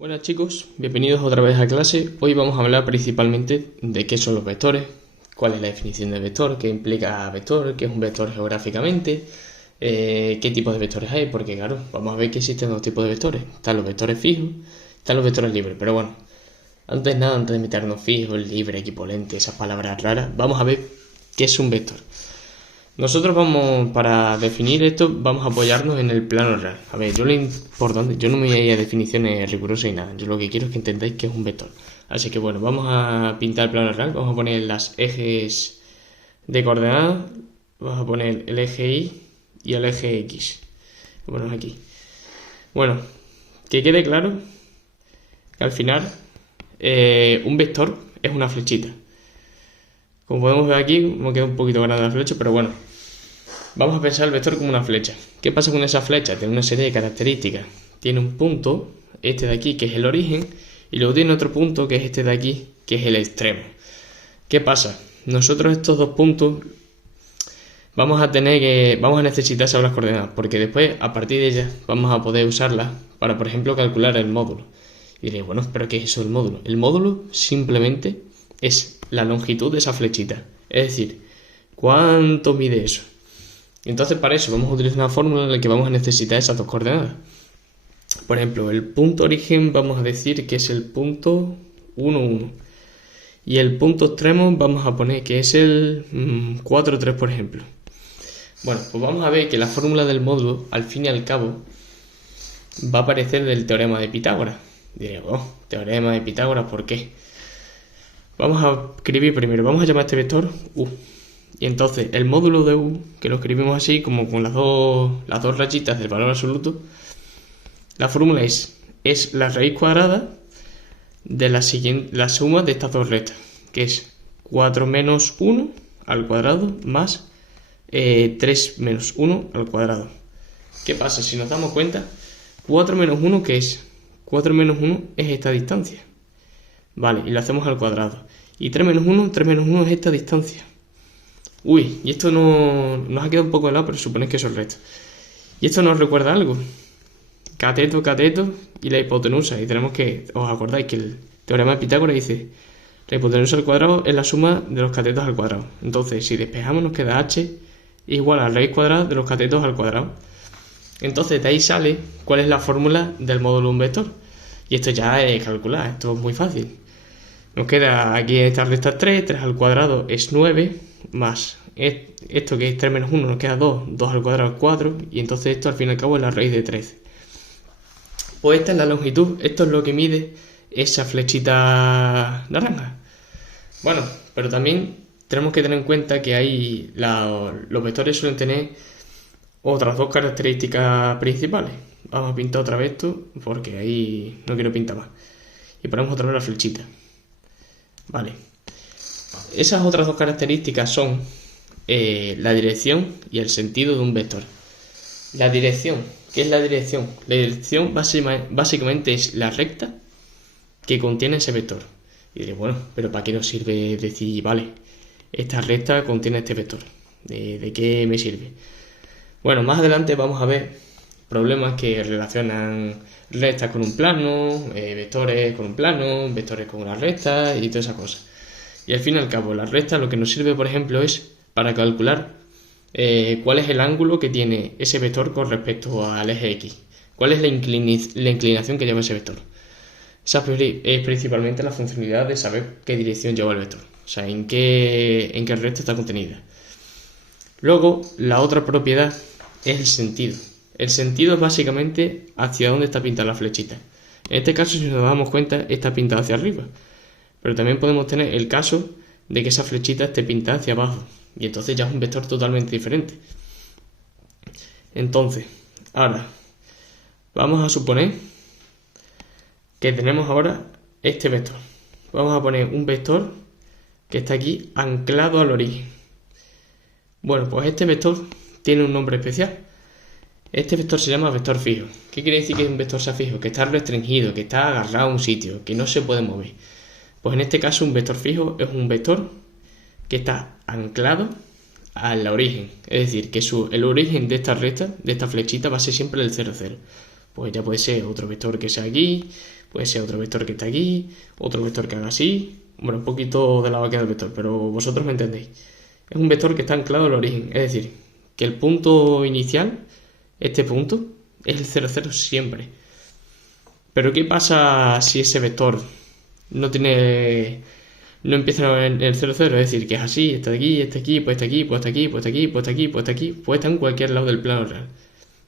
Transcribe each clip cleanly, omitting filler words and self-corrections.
Buenas chicos, bienvenidos otra vez a clase. Hoy vamos a hablar principalmente de qué son los vectores, cuál es la definición de vector, qué implica vector, qué es un vector geográficamente, qué tipos de vectores hay, porque claro, vamos a ver que existen dos tipos de vectores. Están los vectores fijos, están los vectores libres, pero bueno, antes de meternos fijos, libre, equivalente, esas palabras raras, vamos a ver qué es un vector. Nosotros para definir esto, vamos a apoyarnos en el plano real. A ver, yo no me voy a ir a definiciones rigurosas y nada. Yo lo que quiero es que entendáis que es un vector. Así que bueno, vamos a pintar el plano real. Vamos a poner las ejes de coordenadas. Vamos a poner el eje Y y el eje X. Lo ponemos aquí. Bueno, que quede claro que al final un vector es una flechita. Como podemos ver aquí, me queda un poquito grande la flecha, pero bueno. Vamos a pensar el vector como una flecha. ¿Qué pasa con esa flecha? Tiene una serie de características. Tiene un punto, este de aquí, que es el origen, y luego tiene otro punto, que es este de aquí, que es el extremo. ¿Qué pasa? Nosotros estos dos puntos vamos a necesitar saber las coordenadas, porque después, a partir de ellas, vamos a poder usarlas para, por ejemplo, calcular el módulo. Y diréis, bueno, ¿pero qué es eso del módulo? El módulo simplemente es la longitud de esa flechita. Es decir, ¿cuánto mide eso? Entonces para eso vamos a utilizar una fórmula en la que vamos a necesitar esas dos coordenadas. Por ejemplo, el punto origen vamos a decir que es el punto 1, 1. Y el punto extremo vamos a poner que es el 4, 3, por ejemplo. Bueno, pues vamos a ver que la fórmula del módulo, al fin y al cabo, va a aparecer del teorema de Pitágoras. Diré, teorema de Pitágoras, ¿por qué? Vamos a escribir primero, vamos a llamar a este vector U. Y entonces el módulo de U, que lo escribimos así, como con las dos rayitas del valor absoluto, la fórmula es la raíz cuadrada de la suma de estas dos rectas, que es 4 menos 1 al cuadrado más 3 menos 1 al cuadrado. ¿Qué pasa? Si nos damos cuenta, 4 menos 1, ¿qué es? 4 menos 1 es esta distancia. Vale, y lo hacemos al cuadrado. Y 3 menos 1 es esta distancia. Uy, y esto nos ha quedado un poco de lado, pero suponéis que eso es recto. Y esto nos recuerda algo. Cateto, cateto y la hipotenusa. Y tenemos que, os acordáis que el teorema de Pitágoras dice, la hipotenusa al cuadrado es la suma de los catetos al cuadrado. Entonces, si despejamos nos queda h igual a la raíz cuadrada de los catetos al cuadrado. Entonces, de ahí sale cuál es la fórmula del módulo de un vector. Y esto ya es calcular, esto es muy fácil. Nos queda aquí esta recta 3 al cuadrado es 9, más esto que es 3 menos 1 nos queda 2, 2 al cuadrado es 4, y entonces esto al fin y al cabo es la raíz de 13. Pues esta es la longitud, esto es lo que mide esa flechita naranja. Bueno, pero también tenemos que tener en cuenta que los vectores suelen tener otras dos características principales. Vamos a pintar otra vez esto, porque ahí no quiero pintar más. Y ponemos otra vez la flechita. Vale. Esas otras dos características son la dirección y el sentido de un vector. La dirección, ¿qué es la dirección? La dirección básicamente es la recta que contiene ese vector. Y diré, bueno, pero ¿para qué nos sirve decir, vale, esta recta contiene este vector? ¿De qué me sirve? Bueno, más adelante vamos a ver problemas que relacionan rectas con un plano, vectores con un plano, vectores con una recta y todas esas cosas. Y al fin y al cabo, la recta lo que nos sirve, por ejemplo, es para calcular cuál es el ángulo que tiene ese vector con respecto al eje X. ¿Cuál es la inclinación que lleva ese vector? Esa es principalmente la funcionalidad de saber qué dirección lleva el vector. O sea, en qué recta está contenida. Luego, la otra propiedad es el sentido. El sentido es básicamente hacia dónde está pintada la flechita. En este caso, si nos damos cuenta, está pintada hacia arriba. Pero también podemos tener el caso de que esa flechita esté pintada hacia abajo. Y entonces ya es un vector totalmente diferente. Entonces, ahora, vamos a suponer que tenemos ahora este vector. Vamos a poner un vector que está aquí anclado al origen. Bueno, pues este vector tiene un nombre especial. Este vector se llama vector fijo. ¿Qué quiere decir que un vector sea fijo? Que está restringido, que está agarrado a un sitio, que no se puede mover. Pues en este caso un vector fijo es un vector que está anclado al origen. Es decir, que el origen de esta recta, de esta flechita, va a ser siempre el 0, 0. Pues ya puede ser otro vector que sea aquí, puede ser otro vector que está aquí, otro vector que haga así. Bueno, un poquito de la vaquera del vector, pero vosotros me entendéis. Es un vector que está anclado al origen, es decir, que el punto inicial, este punto, es el 0, 0 siempre. Pero ¿qué pasa si ese vector no empieza en el 0, 0? Es decir, que es así, está aquí, está aquí, pues está aquí, pues está aquí, pues está aquí, pues está aquí, pues está aquí, pues está en cualquier lado del plano real.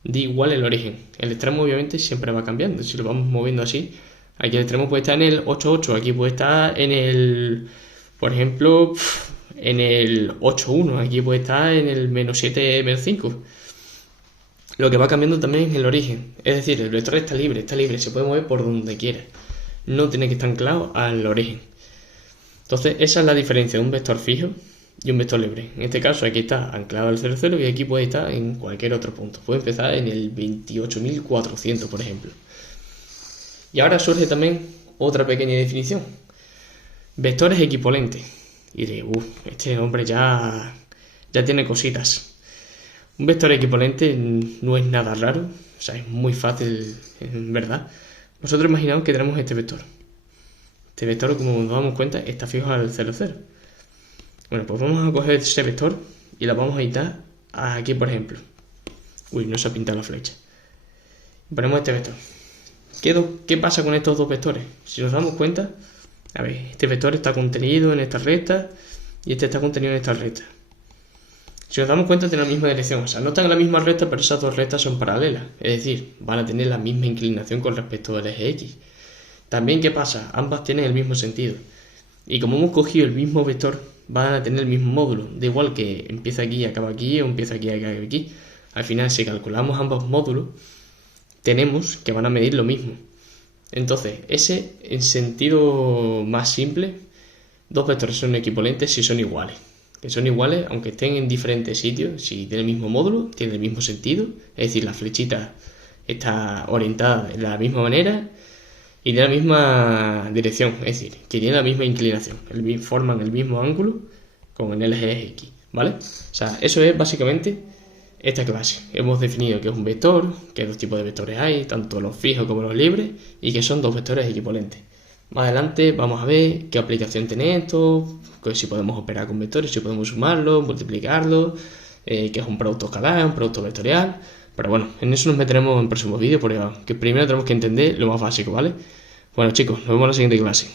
Da igual el origen. El extremo obviamente siempre va cambiando. Si lo vamos moviendo así, aquí el extremo puede estar en el 8, 8, aquí puede estar en el, por ejemplo, en el 8, 1, aquí puede estar en el menos 7, menos 5. Lo que va cambiando también es el origen. Es decir, el vector está libre, se puede mover por donde quiera. No tiene que estar anclado al origen. Entonces, esa es la diferencia de un vector fijo y un vector libre. En este caso, aquí está anclado al 0, 0 y aquí puede estar en cualquier otro punto. Puede empezar en el 28.400, por ejemplo. Y ahora surge también otra pequeña definición. Vectores equipolentes. Y diréis, este hombre ya tiene cositas. Un vector equipolente no es nada raro, o sea, es muy fácil, en verdad. Nosotros imaginamos que tenemos este vector. Este vector, como nos damos cuenta, está fijo al 0, 0. Bueno, pues vamos a coger ese vector y la vamos a editar aquí, por ejemplo. Uy, no se ha pintado la flecha. Ponemos este vector. ¿Qué pasa con estos dos vectores? Si nos damos cuenta, a ver, este vector está contenido en esta recta y este está contenido en esta recta. Si nos damos cuenta, tienen la misma dirección. O sea, no están en la misma recta, pero esas dos rectas son paralelas. Es decir, van a tener la misma inclinación con respecto al eje X. También, ¿qué pasa? Ambas tienen el mismo sentido. Y como hemos cogido el mismo vector, van a tener el mismo módulo. Da igual que empieza aquí y acaba aquí, o empieza aquí y acaba aquí. Al final, si calculamos ambos módulos, tenemos que van a medir lo mismo. Entonces, ese, en sentido más simple, dos vectores son equivalentes si son iguales. Que son iguales aunque estén en diferentes sitios. Si tienen el mismo módulo, tienen el mismo sentido, es decir, la flechita está orientada de la misma manera y de la misma dirección, es decir, que tienen la misma inclinación, forman el mismo ángulo con el eje X, ¿vale? O sea, eso es básicamente esta clase. Hemos definido que es un vector, que dos tipos de vectores hay, tanto los fijos como los libres, y que son dos vectores equivalentes. Más adelante vamos a ver qué aplicación tiene esto, si podemos operar con vectores, si podemos sumarlos, multiplicarlos, qué es un producto escalar, un producto vectorial. Pero bueno, en eso nos meteremos en próximos vídeos, porque primero tenemos que entender lo más básico, ¿vale? Bueno chicos, nos vemos en la siguiente clase.